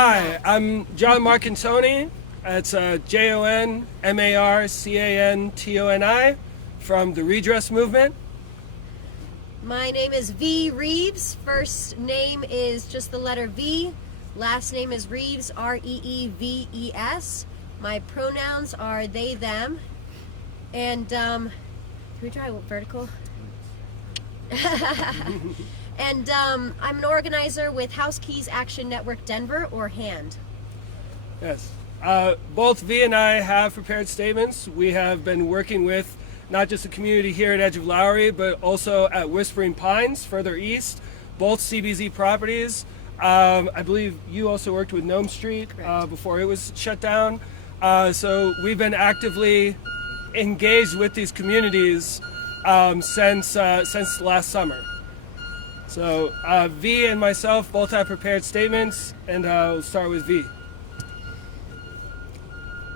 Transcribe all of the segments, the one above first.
Hi, I'm John Marcantoni. It's JONMARCANTONI from the Redress Movement. My name is V. Reeves. First name is just the letter V. Last name is Reeves, R-E-E-V-E-S. My pronouns are they, them. And, can we try vertical? And I'm an organizer with House Keys Action Network Denver, or HAND. Yes. Both V and I have prepared statements. We have been working with not just the community here at Edge of Lowry, but also at Whispering Pines, further east, both CBZ properties. I believe you also worked with Nome Street before it was shut down. So we've been actively engaged with these communities since last summer. So V and myself both have prepared statements, and we'll start with V.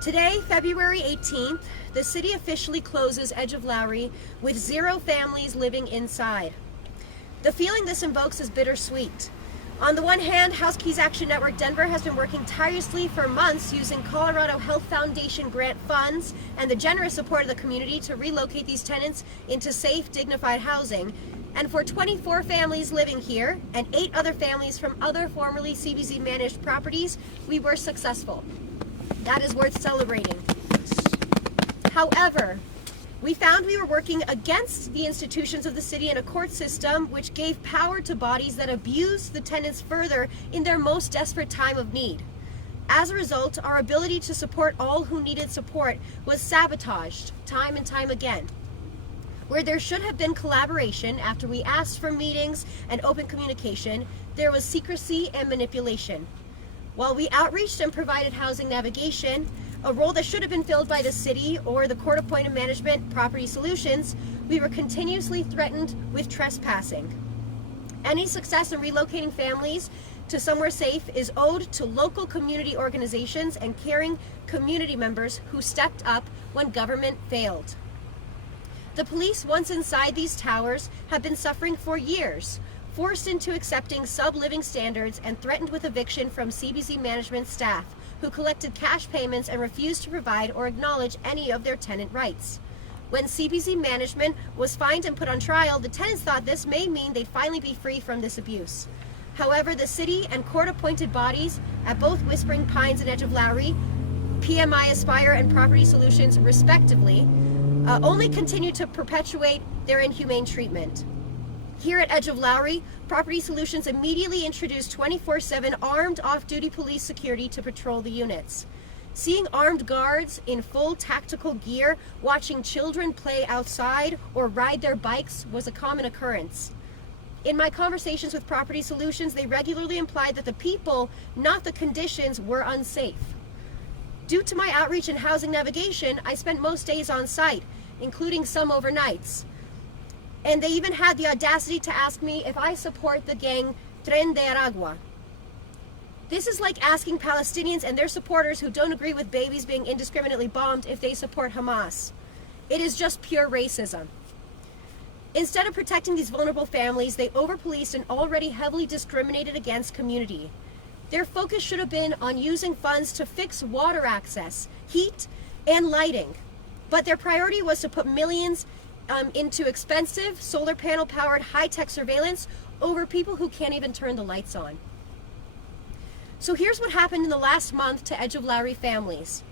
Today, February 18th, the city officially closes Edge of Lowry with 0 families living inside. The feeling this invokes is bittersweet. On the one hand, House Keys Action Network Denver has been working tirelessly for months using Colorado Health Foundation grant funds and the generous support of the community to relocate these tenants into safe, dignified housing. And for 24 families living here and 8 other families from other formerly CBZ managed properties, we were successful. That is worth celebrating. However, we found we were working against the institutions of the city and a court system which gave power to bodies that abused the tenants further in their most desperate time of need. As a result, our ability to support all who needed support was sabotaged time and time again. Where there should have been collaboration after we asked for meetings and open communication, there was secrecy and manipulation. While we outreached and provided housing navigation, a role that should have been filled by the city or the court-appointed management Property Solutions, we were continuously threatened with trespassing. Any success in relocating families to somewhere safe is owed to local community organizations and caring community members who stepped up when government failed. The police, once inside these towers, have been suffering for years, forced into accepting sub-living standards and threatened with eviction from CBZ management staff, who collected cash payments and refused to provide or acknowledge any of their tenant rights. When CBZ management was fined and put on trial, the tenants thought this may mean they'd finally be free from this abuse. However, the city and court-appointed bodies at both Whispering Pines and Edge of Lowry, PMI Aspire and Property Solutions respectively, only continue to perpetuate their inhumane treatment. Here at Edge of Lowry, Property Solutions immediately introduced 24/7 armed off-duty police security to patrol the units. Seeing armed guards in full tactical gear watching children play outside or ride their bikes was a common occurrence. In my conversations with Property Solutions, they regularly implied that the people, not the conditions, were unsafe. Due to my outreach and housing navigation, I spent most days on site, including some overnights. And they even had the audacity to ask me if I support the gang Tren de Aragua. This is like asking Palestinians and their supporters who don't agree with babies being indiscriminately bombed if they support Hamas. It is just pure racism. Instead of protecting these vulnerable families, they over-policed an already heavily discriminated against community. Their focus should have been on using funds to fix water access, heat, and lighting. But their priority was to put millions into expensive solar panel powered high-tech surveillance over people who can't even turn the lights on. So here's what happened in the last month to Edge of Lowry families.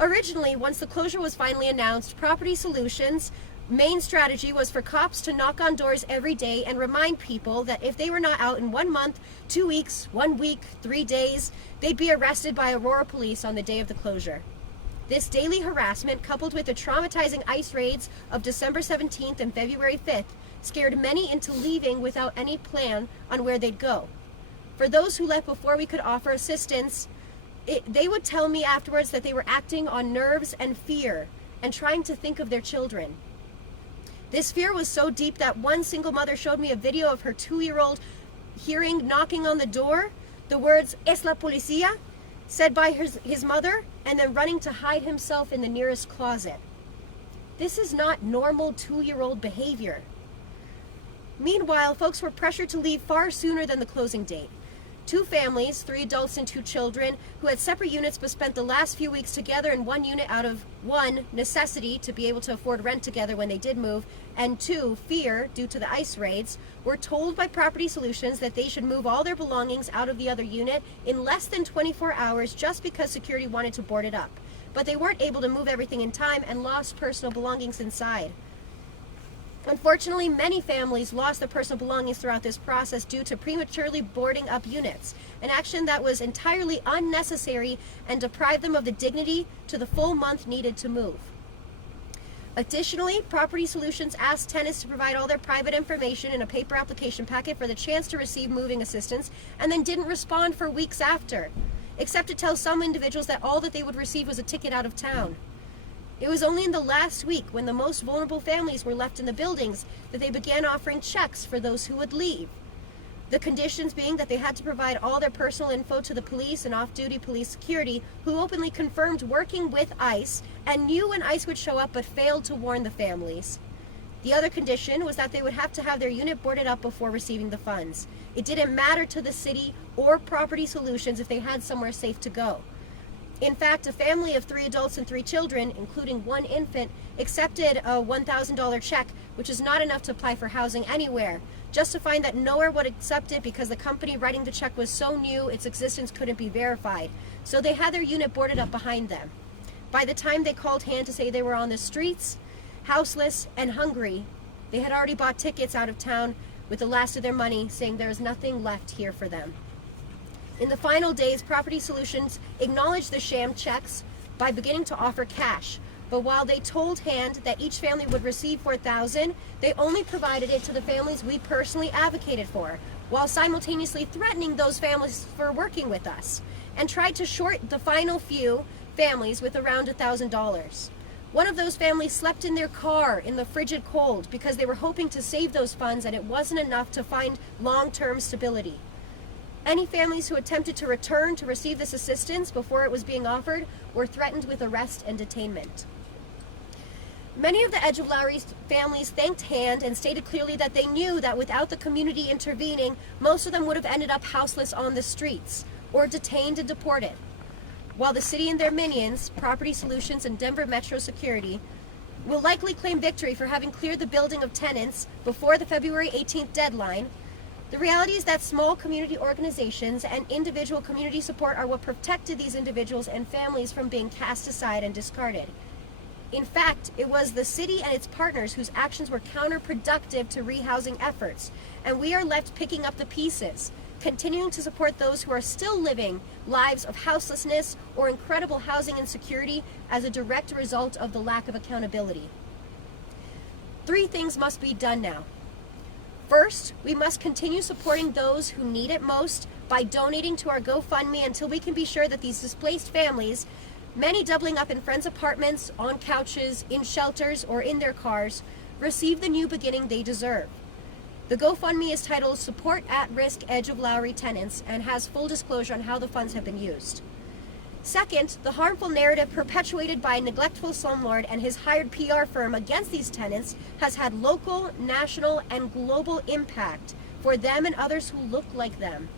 Originally, once the closure was finally announced, Property Solutions' main strategy was for cops to knock on doors every day and remind people that if they were not out in 1 month, 2 weeks, 1 week, 3 days, they'd be arrested by Aurora police on the day of the closure. This daily harassment, coupled with the traumatizing ICE raids of December 17th and February 5th, scared many into leaving without any plan on where they'd go. For those who left before we could offer assistance, they would tell me afterwards that they were acting on nerves and fear and trying to think of their children. This fear was so deep that one single mother showed me a video of her 2-year-old hearing knocking on the door the words "Es la policía," said by his mother, and then running to hide himself in the nearest closet. This is not normal 2-year-old behavior. Meanwhile, folks were pressured to leave far sooner than the closing date. Two families, 3 adults and 2 children, who had separate units but spent the last few weeks together in one unit out of 1, necessity to be able to afford rent together when they did move, and 2, fear due to the ICE raids, were told by Property Solutions that they should move all their belongings out of the other unit in less than 24 hours just because security wanted to board it up. But they weren't able to move everything in time and lost personal belongings inside. Unfortunately, many families lost their personal belongings throughout this process due to prematurely boarding up units, an action that was entirely unnecessary and deprived them of the dignity to the full month needed to move. Additionally, Property Solutions asked tenants to provide all their private information in a paper application packet for the chance to receive moving assistance, and then didn't respond for weeks after, except to tell some individuals that all that they would receive was a ticket out of town. It was only in the last week, when the most vulnerable families were left in the buildings, that they began offering checks for those who would leave. The conditions being that they had to provide all their personal info to the police and off-duty police security, who openly confirmed working with ICE and knew when ICE would show up but failed to warn the families. The other condition was that they would have to have their unit boarded up before receiving the funds. It didn't matter to the city or Property Solutions if they had somewhere safe to go. In fact, a family of 3 adults and 3 children, including 1 infant, accepted a $1,000 check, which is not enough to apply for housing anywhere, just to find that nowhere would accept it because the company writing the check was so new its existence couldn't be verified. So they had their unit boarded up behind them. By the time they called hand to say they were on the streets, houseless and hungry, they had already bought tickets out of town with the last of their money, saying there is nothing left here for them. In the final days, Property Solutions acknowledged the sham checks by beginning to offer cash. But while they told hand that each family would receive $4,000, they only provided it to the families we personally advocated for, while simultaneously threatening those families for working with us, and tried to short the final few families with around $1,000. One of those families slept in their car in the frigid cold because they were hoping to save those funds, and it wasn't enough to find long-term stability. Any families who attempted to return to receive this assistance before it was being offered were threatened with arrest and detainment. Many of the Edge of Lowry families thanked hand and stated clearly that they knew that without the community intervening, most of them would have ended up houseless on the streets or detained and deported. While the city and their minions, Property Solutions and Denver Metro Security, will likely claim victory for having cleared the building of tenants before the February 18th deadline, the reality is that small community organizations and individual community support are what protected these individuals and families from being cast aside and discarded. In fact, it was the city and its partners whose actions were counterproductive to rehousing efforts, and we are left picking up the pieces, continuing to support those who are still living lives of houselessness or incredible housing insecurity as a direct result of the lack of accountability. 3 things must be done now. First, we must continue supporting those who need it most by donating to our GoFundMe until we can be sure that these displaced families, many doubling up in friends' apartments, on couches, in shelters, or in their cars, receive the new beginning they deserve. The GoFundMe is titled Support At-Risk Edge of Lowry Tenants and has full disclosure on how the funds have been used. Second, the harmful narrative perpetuated by a neglectful slumlord and his hired PR firm against these tenants has had local, national, and global impact for them and others who look like them.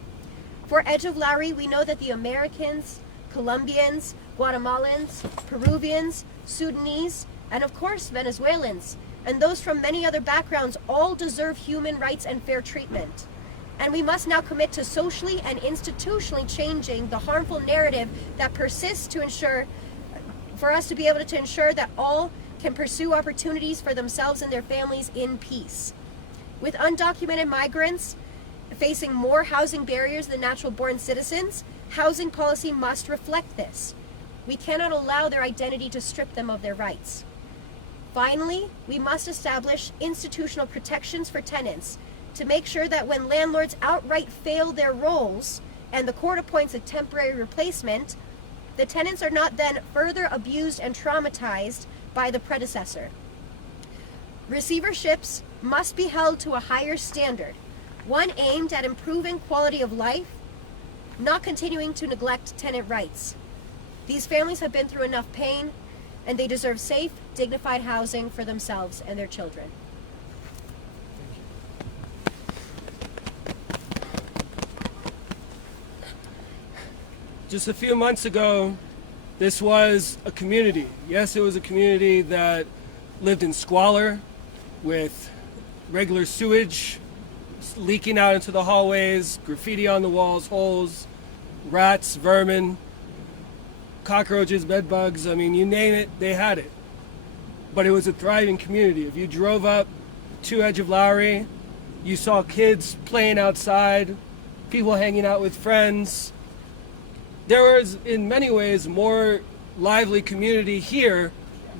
For Edge of Lowry, we know that the Americans, Colombians, Guatemalans, Peruvians, Sudanese, and of course Venezuelans, and those from many other backgrounds all deserve human rights and fair treatment. And we must now commit to socially and institutionally changing the harmful narrative that persists to ensure, for us to be able to ensure that all can pursue opportunities for themselves and their families in peace. With undocumented migrants facing more housing barriers than natural-born citizens, housing policy must reflect this. We cannot allow their identity to strip them of their rights. Finally, we must establish institutional protections for tenants to make sure that when landlords outright fail their roles and the court appoints a temporary replacement, the tenants are not then further abused and traumatized by the predecessor. Receiverships must be held to a higher standard, one aimed at improving quality of life, not continuing to neglect tenant rights. These families have been through enough pain, and they deserve safe, dignified housing for themselves and their children. just a few months ago, this was a community. Yes, it was a community that lived in squalor with regular sewage leaking out into the hallways, graffiti on the walls, holes, rats, vermin, cockroaches, bed bugs. I mean, you name it, they had it. But it was a thriving community. If you drove up to Edge of Lowry, you saw kids playing outside, people hanging out with friends. There was, in many ways, more lively community here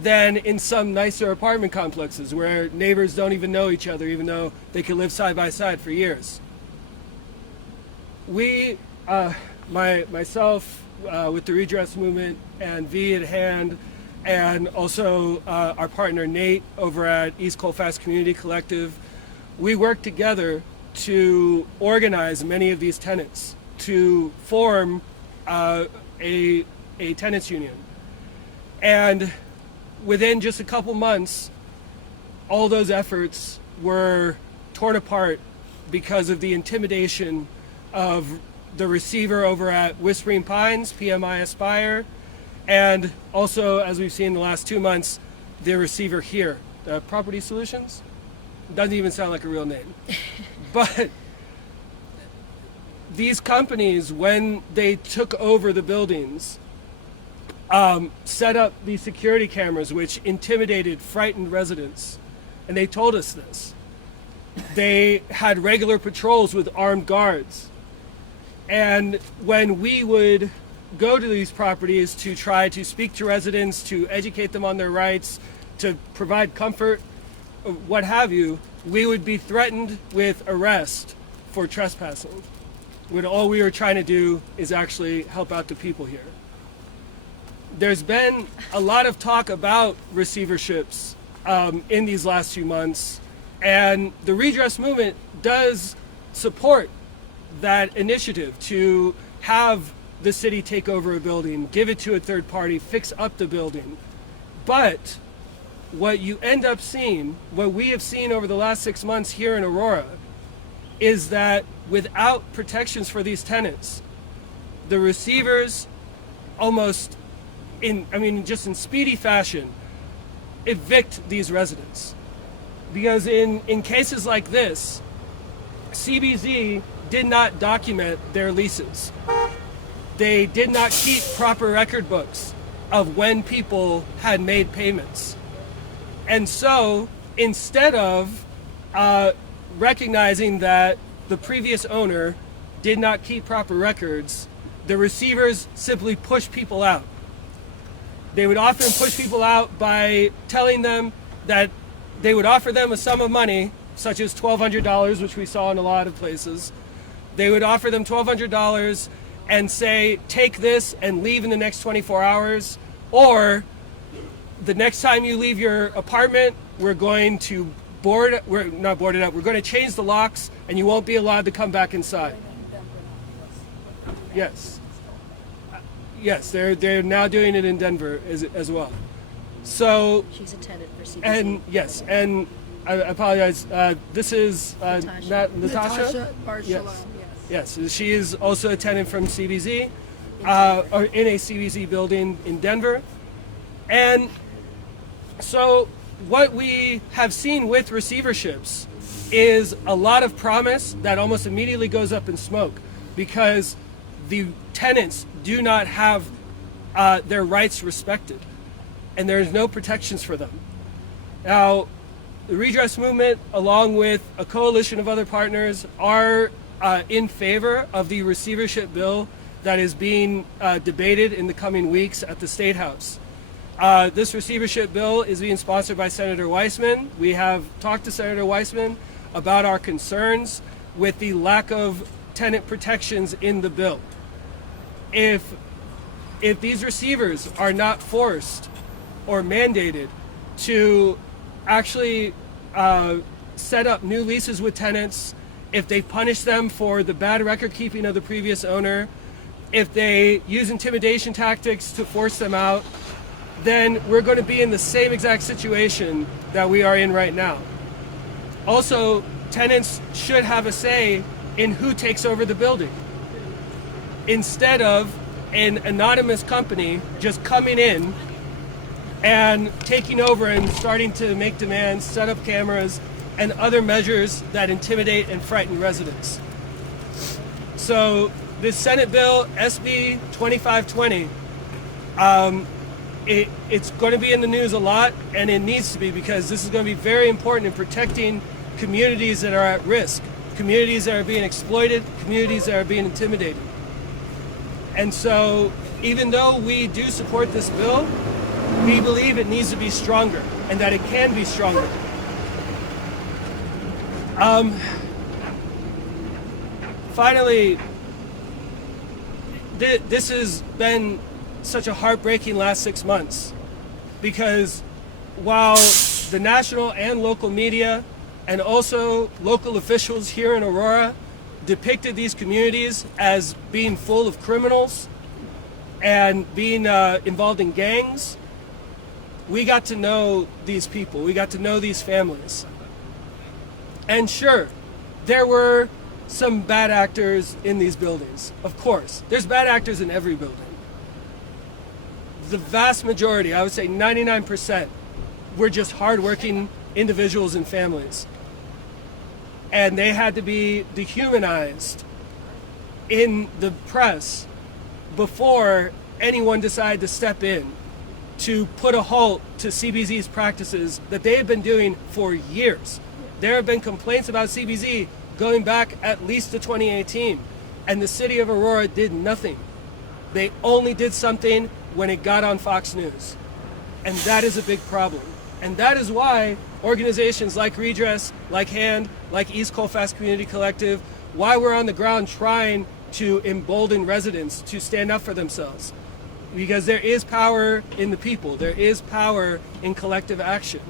than in some nicer apartment complexes where neighbors don't even know each other, even though they could live side by side for years. We, myself, with the redress movement and V at hand, and also our partner Nate over at East Colfax Community Collective, we work together to organize many of these tenants to form a tenants union. And within just a couple months, all those efforts were torn apart because of the intimidation of the receiver over at Whispering Pines, PMI Aspire, and also, as we've seen in the last 2 months, the receiver here, Property Solutions. Doesn't even sound like a real name. But these companies, when they took over the buildings, set up these security cameras which intimidated, frightened residents. And they told us this. They had regular patrols with armed guards. And when we would go to these properties to try to speak to residents, to educate them on their rights, to provide comfort, what have you, we would be threatened with arrest for trespassing, when all we were trying to do is actually help out the people here. There's been a lot of talk about receiverships in these last few months, and the redress movement does support that initiative to have the city take over a building, give it to a third party, fix up the building. But what you end up seeing, what we have seen over the last 6 months here in Aurora, is that without protections for these tenants, the receivers almost just in speedy fashion, evict these residents. Because in cases like this, CBZ did not document their leases. They did not keep proper record books of when people had made payments. And so, instead of recognizing that the previous owner did not keep proper records, the receivers simply push people out. They would often push people out by telling them that they would offer them a sum of money, such as $1,200, which we saw in a lot of places. They would offer them $1,200 and say, take this and leave in the next 24 hours, or the next time you leave your apartment, we're going to we're going to change the locks and you won't be allowed to come back inside. Yes. Yes, they're now doing it in Denver as well. So she's a tenant for CBC. And yes, and I apologize. This is Natasha. Barcelona, Yes, she is also a tenant from CBZ, or in a CBZ building in Denver. And so what we have seen with receiverships is a lot of promise that almost immediately goes up in smoke because the tenants do not have their rights respected and there's no protections for them. Now, the redress movement, along with a coalition of other partners, are in favor of the receivership bill that is being debated in the coming weeks at the State House. This receivership bill is being sponsored by Senator Weissman. We have talked to Senator Weissman about our concerns with the lack of tenant protections in the bill. If these receivers are not forced or mandated to actually set up new leases with tenants, if they punish them for the bad record keeping of the previous owner, if they use intimidation tactics to force them out, then we're going to be in the same exact situation that we are in right now. Also, tenants should have a say in who takes over the building, instead of an anonymous company just coming in and taking over and starting to make demands, set up cameras, and other measures that intimidate and frighten residents. So this Senate bill, SB 2520, it's going to be in the news a lot, and it needs to be, because this is going to be very important in protecting communities that are at risk, communities that are being exploited, communities that are being intimidated. And so even though we do support this bill, we believe it needs to be stronger and that it can be stronger. Finally, this has been such a heartbreaking last 6 months, because while the national and local media and also local officials here in Aurora depicted these communities as being full of criminals and being involved in gangs, we got to know these people, we got to know these families. And sure, there were some bad actors in these buildings. Of course, there's bad actors in every building. The vast majority, I would say 99%, were just hardworking individuals and families. And they had to be dehumanized in the press before anyone decided to step in to put a halt to CBZ's practices that they have been doing for years. There have been complaints about CBZ going back at least to 2018, and the city of Aurora did nothing. They only did something when it got on Fox News. And that is a big problem. And that is why organizations like Redress, like HAND, like East Colfax Community Collective, why we're on the ground trying to embolden residents to stand up for themselves. Because there is power in the people. There is power in collective action.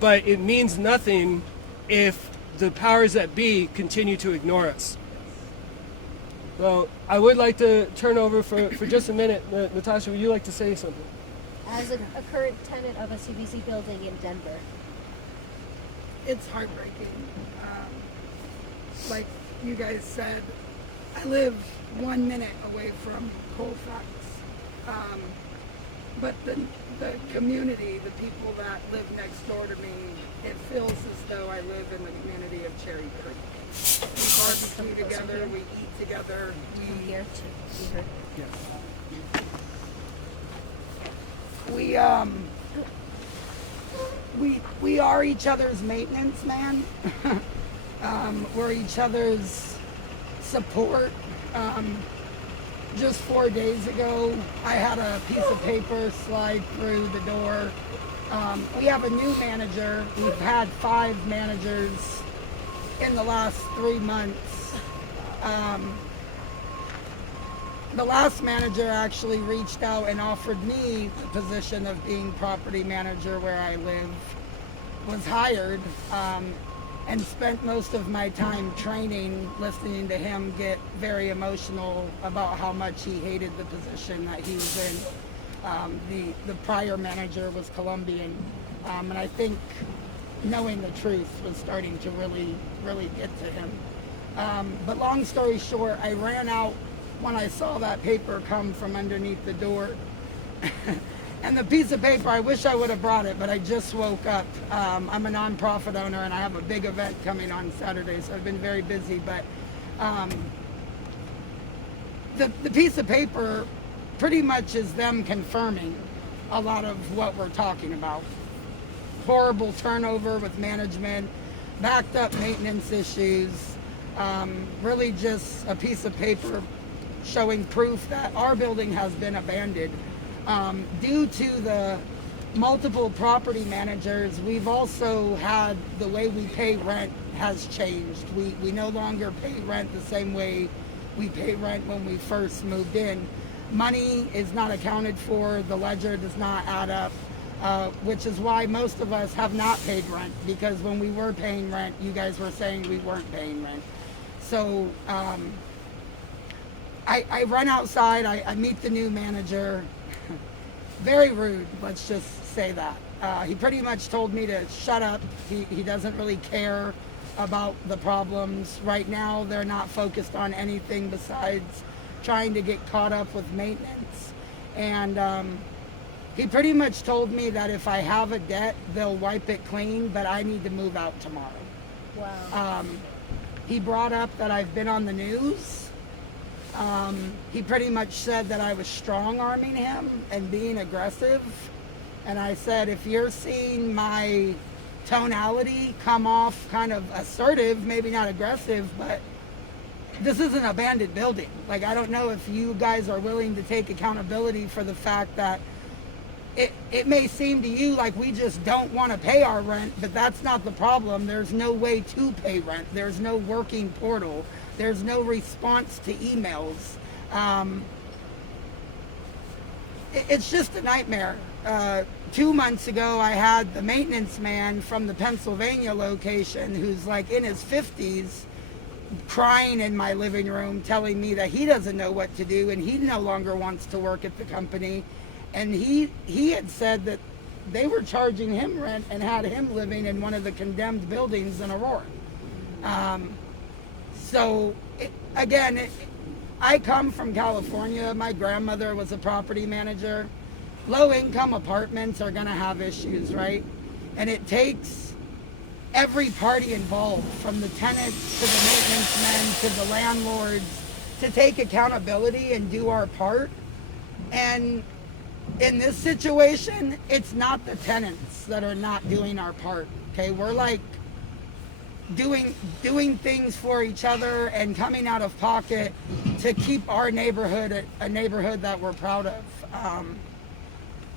But it means nothing if the powers that be continue to ignore us. Well, I would like to turn over for just a minute. Natasha, would you like to say something? As a current tenant of a CBZ building in Denver. It's heartbreaking. Like you guys said, I live 1 minute away from Colfax. But the community, the people that live next door to me, it feels as though I live in the community of Cherry Creek. We barbecue together, we eat together. Come here to be heard. We are each other's maintenance man. We're each other's support. Just 4 days ago, I had a piece of paper slide through the door. We have a new manager. We've had 5 managers in the last 3 months. The last manager actually reached out and offered me the position of being property manager where I live. Was hired and spent most of my time training, listening to him get very emotional about how much he hated the position that he was in. The prior manager was Colombian, and I think knowing the truth was starting to really get to him. But long story short, I ran out when I saw that paper come from underneath the door. And the piece of paper, I wish I would have brought it, but I just woke up. I'm a nonprofit owner and I have a big event coming on Saturday, so I've been very busy. But the piece of paper pretty much is them confirming a lot of what we're talking about. Horrible turnover with management, backed up maintenance issues, really just a piece of paper showing proof that our building has been abandoned. Due to the multiple property managers, we've also had the way we pay rent has changed. We no longer pay rent the same way we pay rent when we first moved in. Money is not accounted for, the ledger does not add up, which is why most of us have not paid rent, because when we were paying rent, you guys were saying we weren't paying rent. So I run outside, I meet the new manager. Very rude, let's just say that. He pretty much told me to shut up. He doesn't really care about the problems. Right now, they're not focused on anything besides trying to get caught up with maintenance. And he pretty much told me that if I have a debt, they'll wipe it clean, but I need to move out tomorrow. Wow. He brought up that I've been on the news. He pretty much said that I was strong-arming him and being aggressive. And I said, if you're seeing my tonality come off kind of assertive, maybe not aggressive, but this is an abandoned building. Like, I don't know if you guys are willing to take accountability for the fact that it may seem to you like we just don't want to pay our rent, but that's not the problem. There's no way to pay rent. There's no working portal. There's no response to emails. It's just a nightmare. 2 months ago, I had the maintenance man from the Pennsylvania location, who's like in his 50s, crying in my living room, telling me that he doesn't know what to do and he no longer wants to work at the company. And he had said that they were charging him rent and had him living in one of the condemned buildings in Aurora. I come from California. My grandmother was a property manager. Low-income apartments are going to have issues, right? And it takes every party involved, from the tenants to the maintenance men to the landlords, to take accountability and do our part. And in this situation, it's not the tenants that are not doing our part. Okay, we're like doing things for each other and coming out of pocket to keep our neighborhood a neighborhood that we're proud of.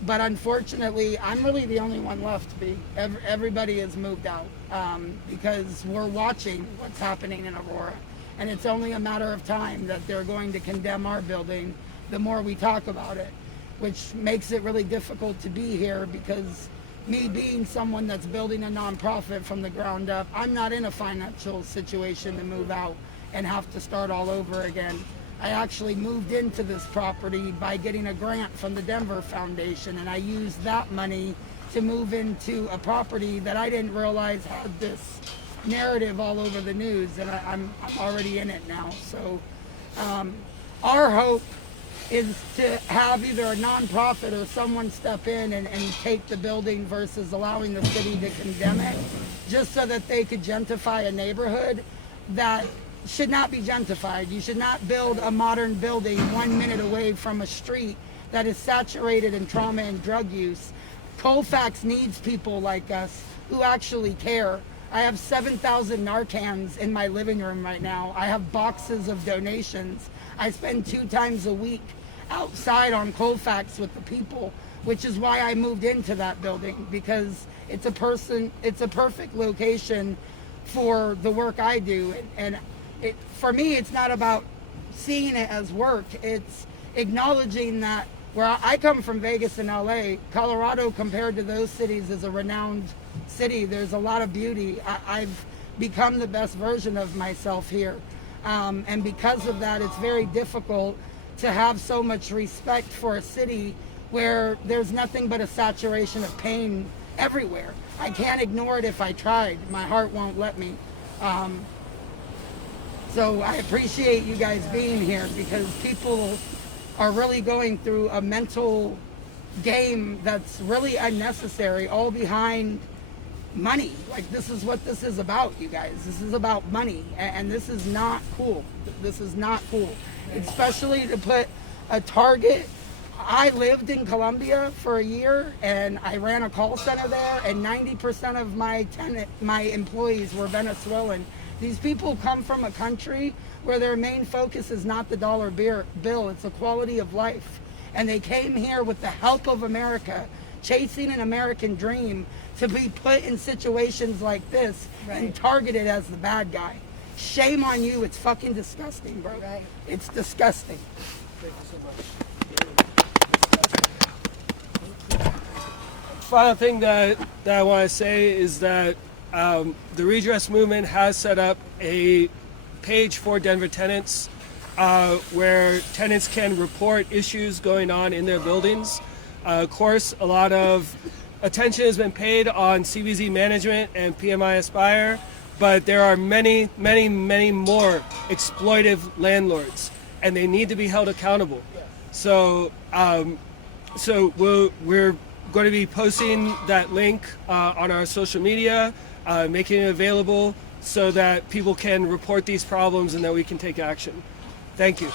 But unfortunately, I'm really the only one left. Everybody has moved out because we're watching what's happening in Aurora, and it's only a matter of time that they're going to condemn our building the more we talk about it, which makes it really difficult to be here, because me being someone that's building a nonprofit from the ground up, I'm not in a financial situation to move out and have to start all over again. I actually moved into this property by getting a grant from the Denver Foundation, and I used that money to move into a property that I didn't realize had this narrative all over the news, and I'm already in it now. So our hope is to have either a nonprofit or someone step in and take the building versus allowing the city to condemn it, just so that they could gentrify a neighborhood that should not be gentrified. You should not build a modern building 1 minute away from a street that is saturated in trauma and drug use. Colfax needs people like us who actually care. I have 7,000 Narcans in my living room right now. I have boxes of donations. I spend 2 times a week outside on Colfax with the people, which is why I moved into that building, because it's a perfect location for the work I do. And for me, it's not about seeing it as work. It's acknowledging that where I come from, Vegas and LA, Colorado compared to those cities is a renowned city. There's a lot of beauty. I've become the best version of myself here. And because of that, it's very difficult to have so much respect for a city where there's nothing but a saturation of pain everywhere. I can't ignore it if I tried. My heart won't let me. So I appreciate you guys being here, because people are really going through a mental game that's really unnecessary, all behind money. Like, this is what this is about, you guys. This is about money, and this is not cool. This is not cool, especially to put a target. I lived in Colombia for a year, and I ran a call center there, and 90% of my employees were Venezuelan. These people come from a country where their main focus is not the dollar bill, it's the quality of life. And they came here with the help of America, chasing an American dream, to be put in situations like this, right, and targeted as the bad guy. Shame on you. It's fucking disgusting, bro. Right. It's disgusting. Thank you so much. Final thing that I want to say is that the redress movement has set up a page for Denver tenants where tenants can report issues going on in their buildings. Of course, a lot of attention has been paid on CVZ management and PMI Aspire, but there are many, many, many more exploitive landlords. and they need to be held accountable. So, we're going to be posting that link on our social media, making it available so that people can report these problems and that we can take action. Thank you.